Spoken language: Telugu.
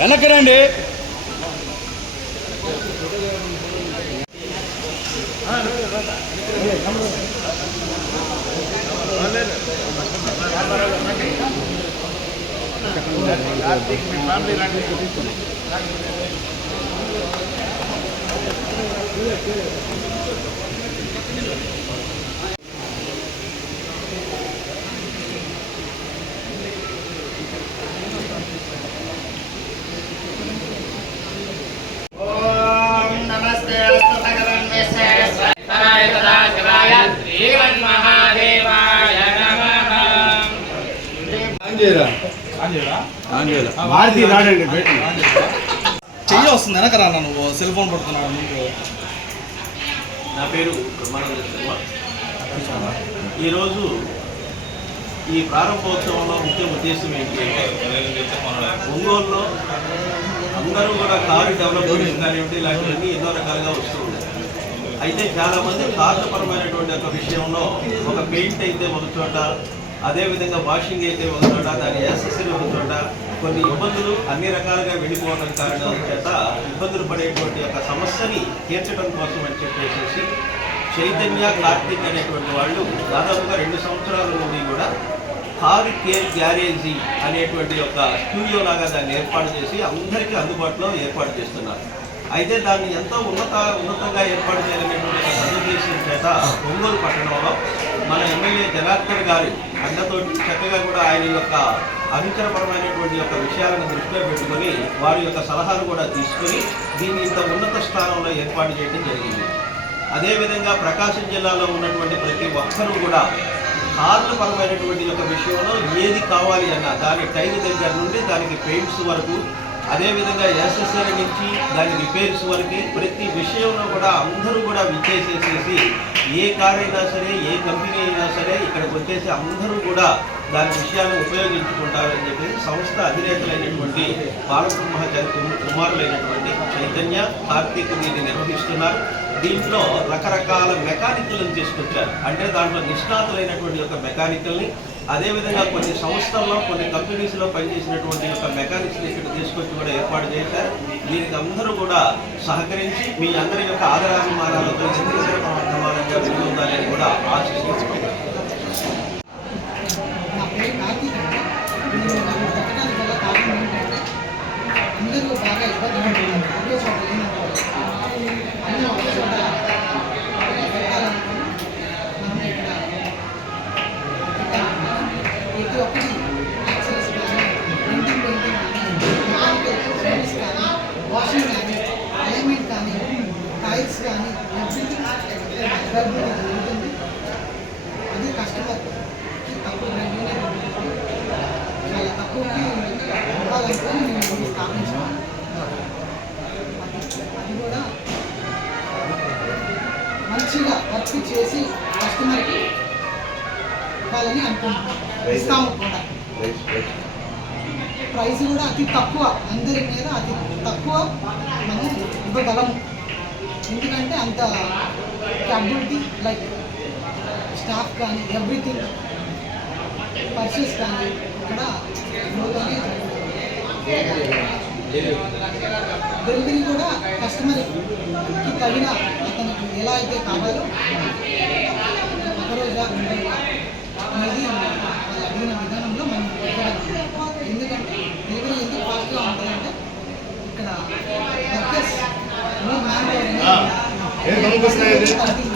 వెనక్కి రండి. చెయ్యి వస్తుంది వెనకరా నువ్వు సెల్ ఫోన్ పడుతున్నావు నువ్వు. నా పేరు బ్రహ్మానంద శర్మ. ఈరోజు ఈ ప్రారంభోత్సవంలో ముఖ్య ఉద్దేశం ఏంటంటే ఒంగోలులో అందరూ కూడా కారు డెవలప్మెంట్ కానివ్వండి ఇలాంటివన్నీ ఎన్నో రకాలుగా వస్తూ ఉన్నాయి. అయితే చాలామంది కార్లపరమైనటువంటి ఒక విషయంలో ఒక పెయింట్ అయితే ఒక చోట, అదేవిధంగా వాషింగ్ అయితే ఒక చోట, దాని యాక్సెసరీ ఒక చోట కొన్ని ఇబ్బందులు అన్ని రకాలుగా వెళ్ళిపోవడం కారణం చేత ఇబ్బందులు పడేటువంటి ఒక సమస్యని తీర్చడం కోసం అని చెప్పేసి చైతన్య కార్తిక్ అనేటువంటి వాళ్ళు దాదాపుగా 2 సంవత్సరాల నుండి కూడా కారు కేర్ గ్యారేజీ అనేటువంటి ఒక స్టూడియో లాగా దాన్ని ఏర్పాటు చేసి అందరికీ అందుబాటులో ఏర్పాటు చేస్తున్నారు. అయితే దాన్ని ఎంతో ఉన్నతంగా ఏర్పాటు చేయాలనేటువంటి ఒక సదుద్దేశం చేత ఒంగోలు పట్టణంలో మన ఎమ్మెల్యే జనార్దన్ గారి అండతోటి చక్కగా కూడా ఆయన యొక్క అనుచరపరమైనటువంటి యొక్క విషయాలను దృష్టిలో పెట్టుకొని వారి యొక్క సలహాలు కూడా తీసుకొని దీన్ని ఇంత ఉన్నత స్థానంలో ఏర్పాటు చేయడం జరిగింది. అదేవిధంగా ప్రకాశం జిల్లాలో ఉన్నటువంటి ప్రతి ఒక్కరూ కూడా కార్ల పరమైనటువంటి యొక్క విషయంలో ఏది కావాలి అన్నా దాని టైర్ దగ్గర నుండి దానికి పెయింట్స్ వరకు, అదేవిధంగా యాక్సెసరీ నుంచి దాని రిపేర్స్ వరకు ప్రతి విషయంలో కూడా అందరూ కూడా విచ్చేసేసేసి ఏ కార్ అయినా సరే, ఏ కంపెనీ అయినా సరే ఇక్కడికి వచ్చేసి అందరూ కూడా దాని విషయాలను ఉపయోగించుకుంటారని చెప్పేసి సంస్థ అధినేతలైనటువంటి బాలబ్రహ్మచారి కుమారులైనటువంటి చైతన్య కార్తీక్ దీన్ని నిర్వహిస్తున్నారు. దీంట్లో రకరకాల మెకానికల్ని తీసుకొచ్చారు. అంటే దాంట్లో నిష్ణాతులైనటువంటి యొక్క మెకానికల్ని, అదేవిధంగా కొన్ని సంస్థల్లో కొన్ని కంపెనీస్లో పనిచేసినటువంటి యొక్క మెకానిక్స్ని ఇక్కడ తీసుకొచ్చి కూడా ఏర్పాటు చేశారు. దీనికి అందరూ కూడా సహకరించి మీ అందరి యొక్క ఆదరాభిమానాలతో ఎంతమానంగా విలువఉందని కూడా ఆశిస్తున్నాం. వాషింగ్ కానీ, అలైన్మెంట్ కానీ, టైల్స్ కానీ జరుగుతుంది. అది కస్టమర్కి తక్కువ చాలా తక్కువకి ఇవ్వాలనుకొని మేము స్థాపించాం. అది కూడా మంచిగా వర్క్ చేసి కస్టమర్కి ఇవ్వాలని అనుకుంటున్నాం. ఇస్తాము కూడా. ప్రైస్ కూడా అతి తక్కువ, అందరి మీద అతి తక్కువ మనం ఇవ్వగలము. ఎందుకంటే అంత క్యాపబిలిటీ లైక్ స్టాఫ్ కానీ ఎవ్రీథింగ్ పర్చేస్ కానీ ఇక్కడ డెలివరీ కూడా కస్టమర్కి తగిన అతనికి ఎలా అయితే కావాలో ఒకరోజు అనేది వాళ్ళు అడిగిన విధానంలో మనం ఇవ్వగలం. ఎందుకంటే డెలివరీ ఎందుకు ఫాస్ట్గా ఉంటుందంటే ఇక్కడ వర్కర్స్ మ్యాన్ పవర్ అనేది